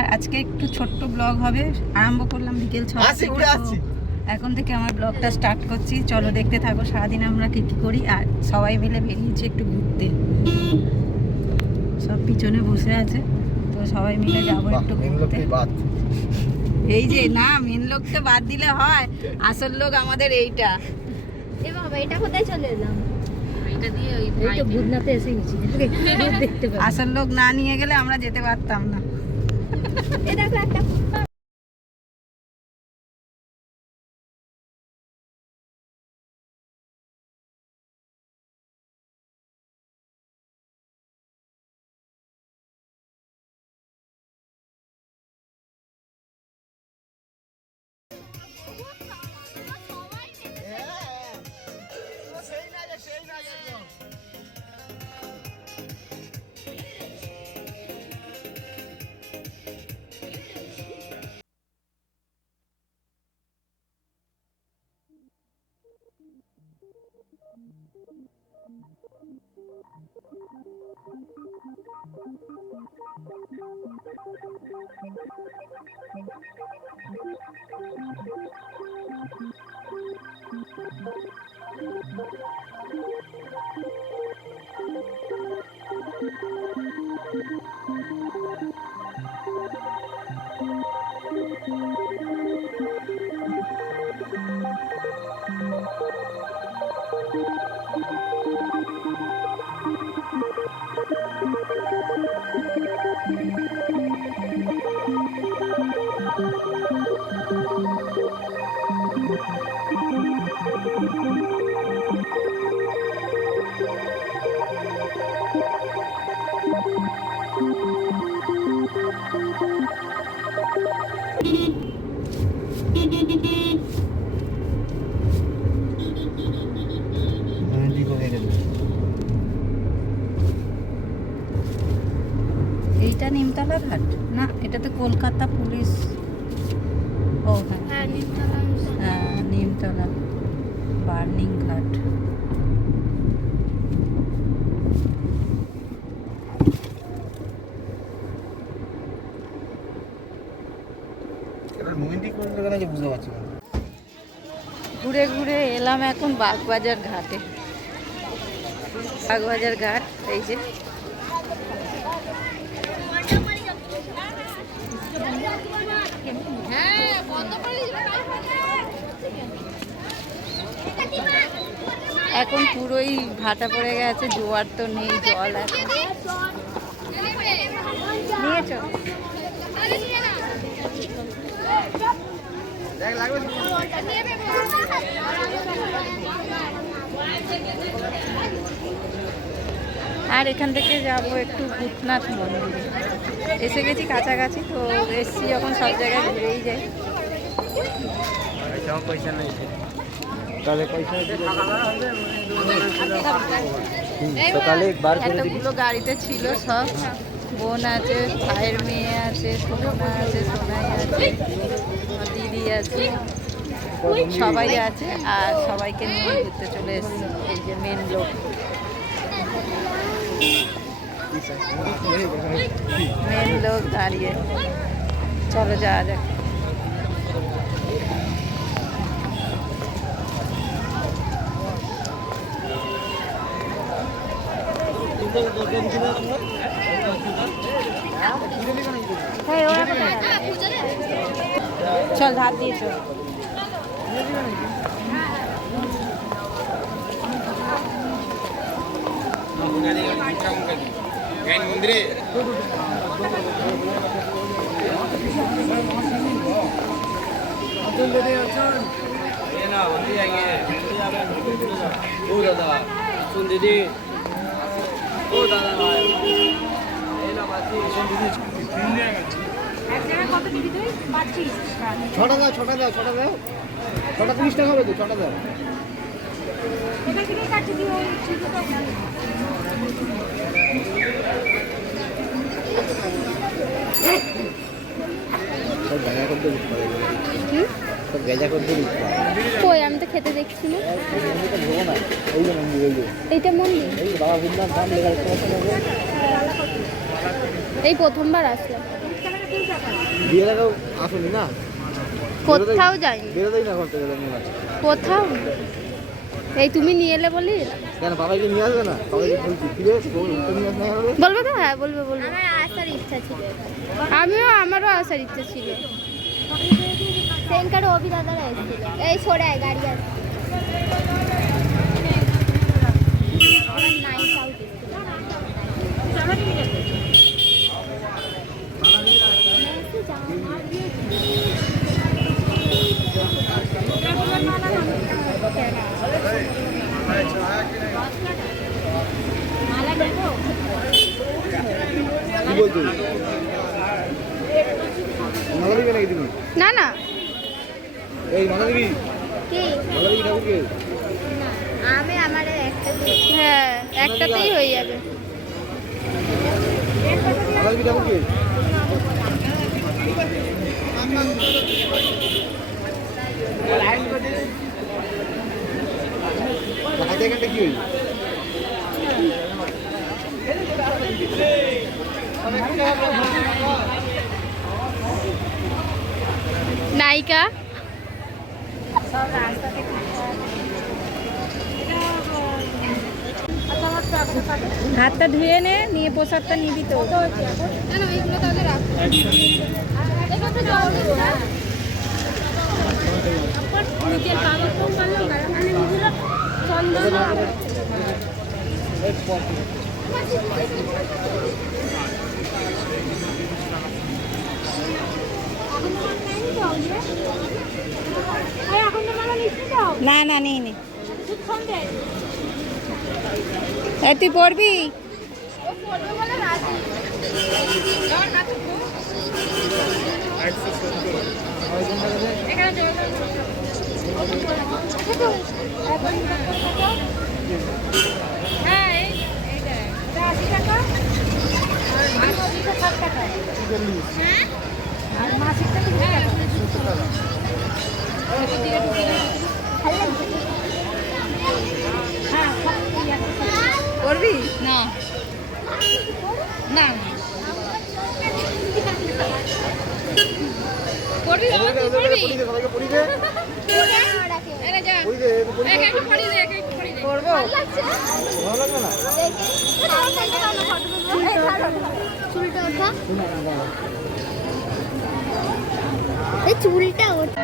আমার আজকে একটু ছোট্ট ব্লগ হবে, আরম্ভ করলাম বিকেল 6টা থেকে। এখন থেকে আমার ব্লগটা স্টার্ট করছি, চলো দেখতে থাকো সারাদিন আমরা কী কী করি। আর সবাই মিলে বেরিয়েছি একটু ঘুরতে, সব পিছনে বসে আছে, তো সবাই মিলে যাবো একটু ঘুরতে। এই যে না, মেন লোকটা বাদ দিলে হয়, আসল লোক আমাদের এইটা। এ বাবা, এটা কোথায় চলে এলাম? এটা দিয়ে ওই এই তো বুদনাতে এসে গেছি, দেখতে পাবো। আসল লোক না নিয়ে গেলে আমরা যেতে পারতাম না। এ দেখো একটা এইটা নিমতলা ঘাট না, এটা তো কলকাতা পুলিশ। ও হ্যাঁ, নিমতলা বার্নিং ঘাট। ঘুরে ঘুরে এলাম এখন বাগবাজার ঘাটে। বাগবাজার ঘাট এই যে, এখন পুরোই ভাটা পড়ে গেছে, জোয়ার তো নেই, জল এখন নিয়েছ। আর এখান থেকে যাব একটু ভূতনাথ মন্দিরে। এসে গেছি কাছাকাছি, তো এসছি যখন সব জায়গায় ঘুরেই যাই। পয়সা নেই তাহলে পয়সা সকালে বার করে দিবি। এতগুলো গাড়িতে ছিল, সব বোন আছে, ভাইয়ের মেয়ে আছে, সোনা আছে, সোনাই আছে, দিদি আছে, সবাই আছে। আর সবাইকে নিয়ে ঘুরতে চলে এসেছি। এই যে মেন লোক, মেন লোক দাঁড়িয়ে, চলো যাওয়া যাক। চল ধার দিয়ে চল। মন্দিরে ও দাদা শুন দিদি, ও দাদা ছটা দাও, ছটা দাও, ছটা দাও, ছটা 30 টাকা হবে তো, ছটা দাও। কই, আমি তো খেতে দেখছি না। এইটা মন্দির, এই প্রথমবার আসলাম। বিয়ের আগেও আসুনি না? কোথাও যাইনি, বেরোতেই না ঘর থেকে নিয়ে আসে। কোথাও না। এই তুমি নিয়ে এলে বলি কেন বাবাইকে নিয়ে আসবে না? বাবাইকে বলছি ফিরে এসে নিয়ে আসবে না? বলবো তো, হ্যাঁ বলবো বলবো। আমার আসার ইচ্ছা ছিল, আমারও আসার ইচ্ছা ছিল। সেনকার অভি দাদারা এসেছিল। এই সরে আয়, গাড়ি আছে। আমার নাইট আউট কি বলছো? মালা দিবে নাকি তুমি? না না এই মালা দিবি? কি মালা দিবি ঠাকুরকে? আমি আমার একটা, হ্যাঁ একটাতেই হয়ে যাবে। মালা দিবি ঠাকুরকে? হাতে এখানটা কি হইল? নায়িকা হাতটা ধুয়ে নে, নিয়ে প্রসাদটা নিবি তো। না না নেই নে। এই তুই পড়বি? করবি না? না করবি? সবাইকে পড়ি দে। করবো। ভালো লাগবে না? চুলটা ওঠা, এই চুলটা ওঠা।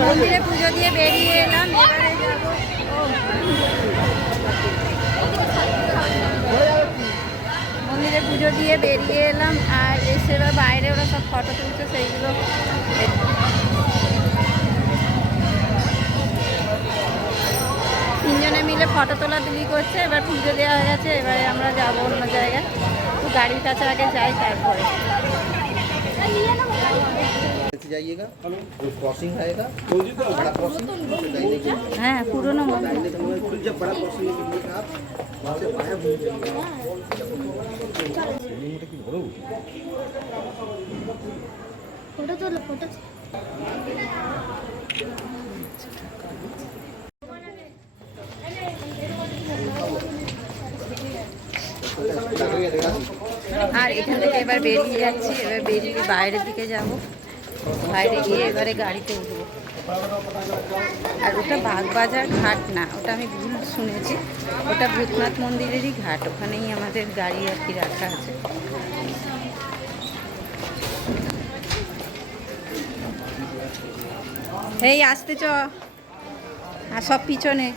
মন্দিরে পুজো দিয়ে বেরিয়ে এলাম, এবারে যাবো। মন্দিরে পুজো দিয়ে বেরিয়ে এলাম, আর এসে এবার বাইরে ওরা সব ফটো তুলছে, সেইগুলো তিনজনে মিলে ফটো তোলা তুলি করছে। এবার পুজো দেওয়া হয়ে গেছে, এবারে আমরা যাবো অন্য জায়গায়। তো গাড়ির কাছে আগে যাই, তারপরে जाइएगा वो क्रॉसिंग आएगा बड़ा क्रॉसिंग হ্যাঁ পুরোনো মন্দির। फिर जब बड़ा क्रॉसिंग निकलेगा आप वहाँ से बाया घूम जाइएगा की बड़ो ফটো তোলো, ফটো। আর এখান থেকে এবার বেরিয়ে যাচ্ছি, এবার বেরিয়ে বাইরের দিকে যাব। বাইরে গিয়ে এবারে গাড়িতে উঠবো। আর ওটা বাগবাজার ঘাট না, ওটা আমি ভুল শুনেছি, ওটা ভূতনাথ মন্দিরেরই ঘাট, ওখানেই আমাদের গাড়ি আর কি রাখা আছে। এই আসতে চ, আর সব পিছনে।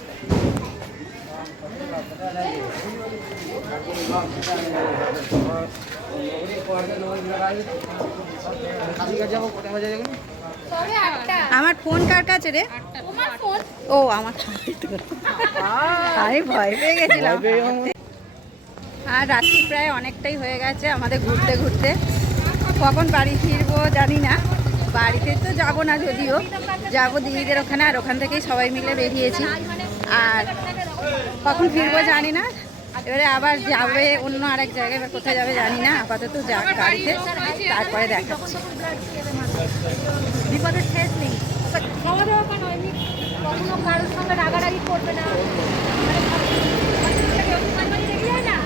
আমার ফোন কার কাছে রে? ও আমার আমি ভয় পেয়ে গেছিলাম। আর রাত্রি প্রায় অনেকটাই হয়ে গেছে আমাদের ঘুরতে ঘুরতে। কখন বাড়ি ফিরবো জানি না, বাড়িতে তো যাবো না, যদিও যাবো দিদিদের ওখানে, আর ওখান থেকেই সবাই মিলে বেরিয়েছি। আর কখন ফিরবো জানি না, এবারে আবার যাবে অন্য আরেক জায়গায়, এবার কোথায় যাবে জানি না। আপাতত যাক গাড়িতে, তারপরে দেখাচ্ছি। বিপদের শেষ নেই। কখনো কারোর সঙ্গে রাগারাগি করবে না, মানে সবসময় অভিমান করে রেখে যায় না,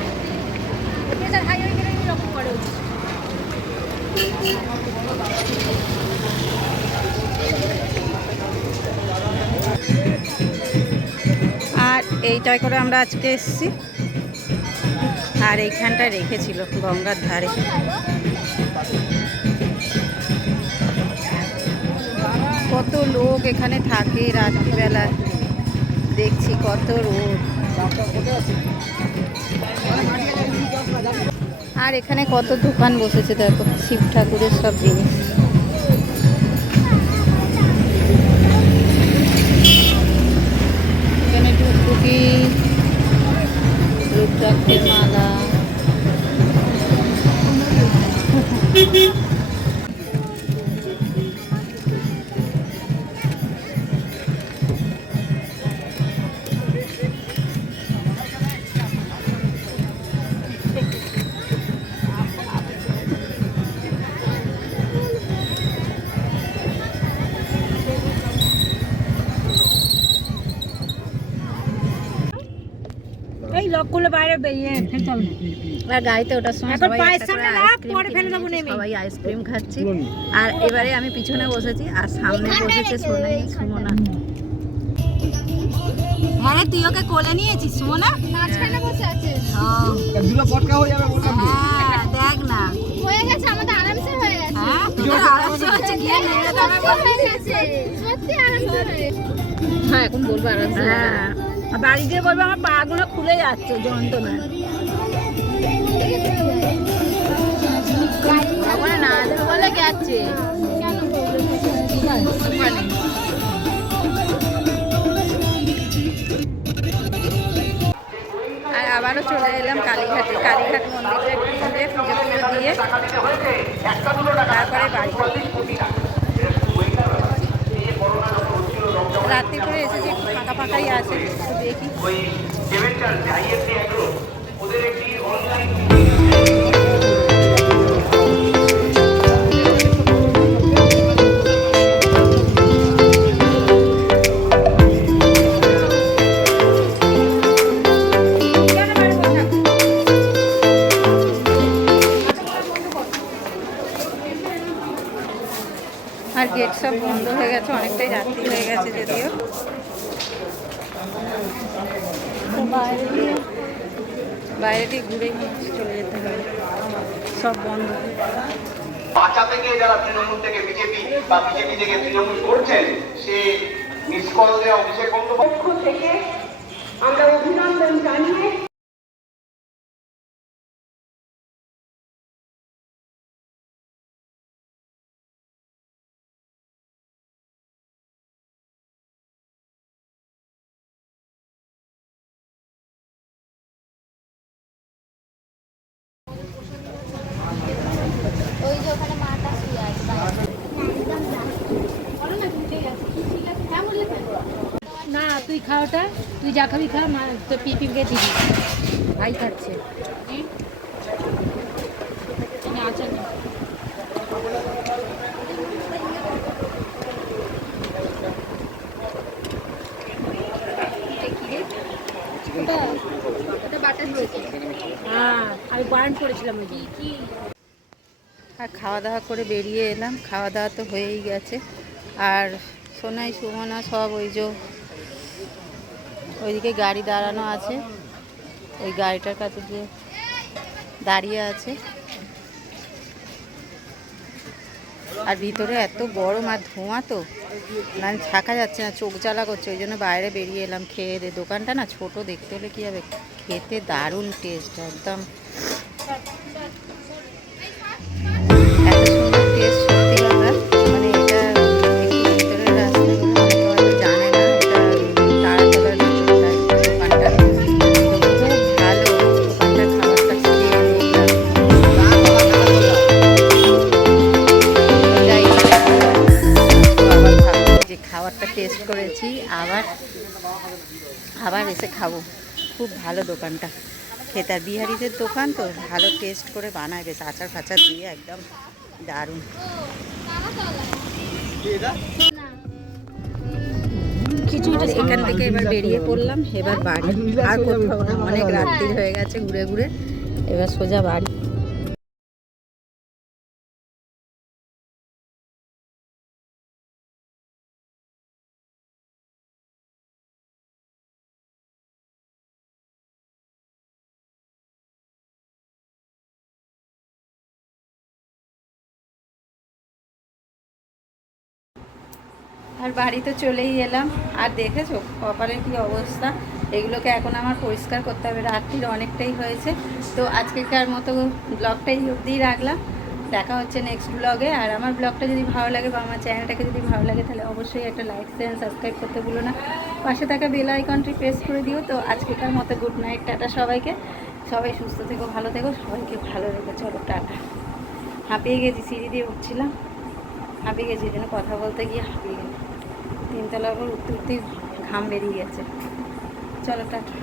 প্রেশার হাই হয়ে গেলে এরকম করে। আর এইটাই করে আমরা আজকে এসেছি, আর এইখানটায় রেখেছিল গঙ্গার ধারে। কত লোক এখানে থাকে রাত্রিবেলা, দেখছি কত রোদ। আর এখানে কত দোকান বসেছে দেখো, শিব ঠাকুরের সব জিনিস। এখানে টুকটুকি, রুদ্রাক্ষের মালা, এই লকগুলো বাইরে বেরিয়ে ফেলতে হবে না। আর গাড়িতে ওঠার সময় এখন সবাই পায়ের একটা সামনে করে রাখ, আইসক্রিম পরে ফেলে কিনে দেবো নিয়েছি, নেমে। সবাই আইসক্রিম খাচ্ছি। আর এবারে আমি পিছনে বসেছি, আর সামনে বসেছে সোনাই, সুমনা। হ্যাঁ রে, তুই ওকে কোলে নিয়েছিস সুমনা? মাঝখানে বসে আছে। দুটো পটকা হয়ে যাবে বললাম তো। হ্যাঁ দেখ না, হয়ে গেছে, আমাদের আরামসে হয়ে গেছে। হ্যাঁ তোদের আরামসে হচ্ছে, গিয়ে নেড়ে দেবে বল। হয়ে গেছে, সত্যি আরামসে হয়ে গেছে। হ্যাঁ এখন বলবো আরামসে। হ্যাঁ, আর বাড়ি গিয়ে বলবো আমার পা গুলো খুলে যাচ্ছে যন্ত্রণায়। ওখানে না দেবে বলে গেছে ওখানে। আর আবারও চলে এলাম কালীঘাটে, কালীঘাট মন্দিরে ঘুরে পুজো টুজো দিয়ে তারপরে বাড়ি। রাত্রি করে এসেছি, একটু ফাঁকা ফাঁকাই আছে, একটু দেখি। আর গেট সব বন্ধ হয়ে গেছে, অনেকটাই রাত্রি হয়ে গেছে যদিও। তো বাইরে দিয়ে ঘুরে চলে যেতে হবে, সব বন্ধ। বাঁচাতে গিয়ে যারা তৃণমূল থেকে বিজেপি বা বিজেপি থেকে তৃণমূল করছেন, সে মিস কল দেওয়া অভিষেক বন্দ্যোপাধ্যায় থেকে আমরা অভিনন্দন জানিয়ে ওই যে ওখানে মাটা শুয়ে আছে। না তুই খাওয়াটা, তুই যা খাবি খা, মা তো পিপিকে দিবি, ভাই খাচ্ছে। আচ্ছা হ্যাঁ, আমি বারণ করেছিলাম ওই কি। আর খাওয়া দাওয়া করে বেরিয়ে এলাম, খাওয়া দাওয়া তো হয়েই গেছে। আর সোনাই সুমনা সব ওই যে ওইদিকে গাড়ি দাঁড়ানো আছে, ওই গাড়িটার কাছে যে দাঁড়িয়ে আছে। আর ভিতরে এত গরম আর ধোঁয়া, তো মানে থাকা যাচ্ছে না, চোখ জ্বালা করছে, ওই জন্য বাইরে বেরিয়ে এলাম খেয়ে দে। দোকানটা না ছোট, দেখতে হলে কী হবে, খেতে দারুণ টেস্ট, একদম এত সুন্দর টেস্ট, সত্যি কথা। মানে এটা একটু ভিতরের রাস্তাগুলো অনেকে হয়তো জানে না, এটা তারাতলার ভিতরটায় দোকানটা। তো খুব ভালো দোকানটার খাবারটা খেয়ে দেখলাম। যাই হোক, আবার ভাবছি যে খাবারটা টেস্ট করেছি, আবার এসে খাবো। খুব ভালো দোকানটা খেতে, আর বিহারিদের দোকান তো ভালো টেস্ট করে বানায়, বেশ আচার ফাচার দিয়ে একদম দারুণ। কিছু এখান থেকে এবার বেরিয়ে পড়লাম, এবার বাড়ি। আর কোথাও না, অনেক রাত্রি হয়ে গেছে ঘুরে ঘুরে, এবার সোজা বাড়ি। আর বাড়ি তো চলেই এলাম। আর দেখেছো কপালের কি অবস্থা, এগুলোকে এখন আমার পরিষ্কার করতে হবে, রাত্রির অনেকটাই হয়েছে। তো আজকেকার মতো ব্লগটাই অবধিই রাখলাম, দেখা হচ্ছে নেক্সট ব্লগে। আর আমার ব্লগটা যদি ভালো লাগে বা আমার চ্যানেলটাকে যদি ভালো লাগে তাহলে অবশ্যই একটা লাইক শেয়ার সাবস্ক্রাইব করতে ভুলো না, পাশে থাকা বেল আইকনটি প্রেস করে দিও। তো আজকেকার মতো গুড নাইট, টাটা সবাইকে। সবাই সুস্থ থেকো, ভালো থেকো, সবাইকে ভালো রেখো। চলো টাটা। হাঁপিয়ে গেছি, সিঁড়ি দিয়ে উঠছিলাম, হাঁপিয়ে গেছি, এই জন্য কথা বলতে গিয়ে হাঁপিয়ে গেছি। তিনতলার উপর উঠতে উঠতেই ঘাম বেরিয়ে গেছে। চলো টাটা।